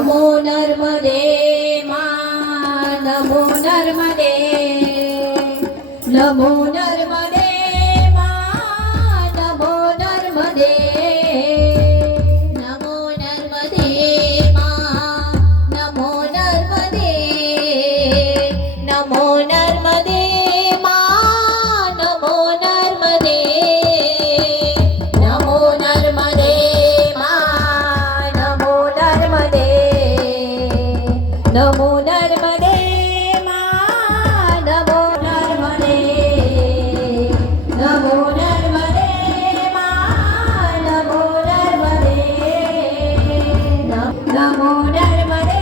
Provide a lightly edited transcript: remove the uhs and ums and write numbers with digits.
નમો નર્મદે માં, નમો નર્મદે, નમો નર્મદે માં, નમો નર્મદે, નમો નર્મદે માં, નમો નર્મદે, નમો નર્મદે માં, નમો નર્મદે, નમો નર્મદે માં, નમો નર્મદે, નમો નર્મદે માં, નમો નર્મદે, નમો નર્મદે માં, નમો નર્મદે, નમો નર્મદે